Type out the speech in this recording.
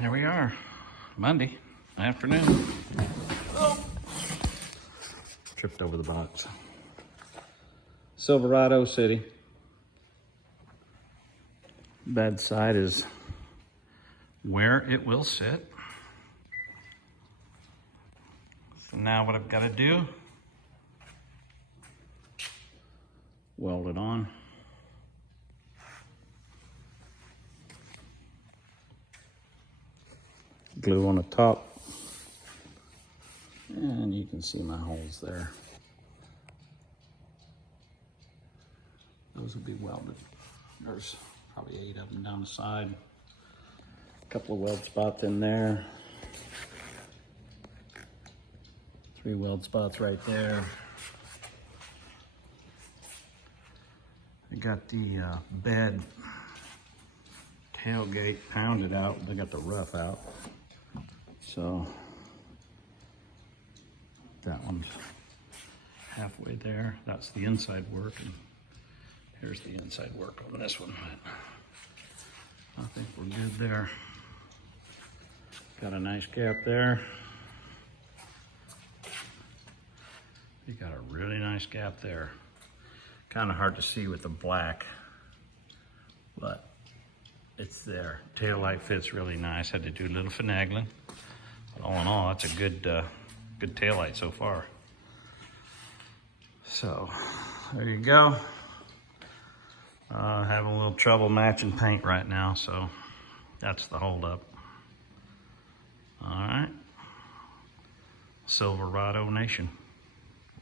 Here we are, Monday afternoon. Oh. Tripped over the box. Silverado City. Bedside is where it will sit. So now what I've got to do, weld it on. Glue on the top. And you can see my holes there. Those will be welded. There's probably 8 of them down the side. A couple of weld spots in there. 3 weld spots right there. I got the bed tailgate pounded out. They got the rough out. So that one's halfway there. That's the inside work, and here's the inside work on this one. But I think we're good there. Got a nice gap there. You got a really nice gap there. Kind of hard to see with the black, but it's there. Tail light fits really nice. Had to do a little finagling. But all in all, that's a good tail light so far. So there you go. Having a little trouble matching paint right now, so that's the holdup. All right, Silverado Nation.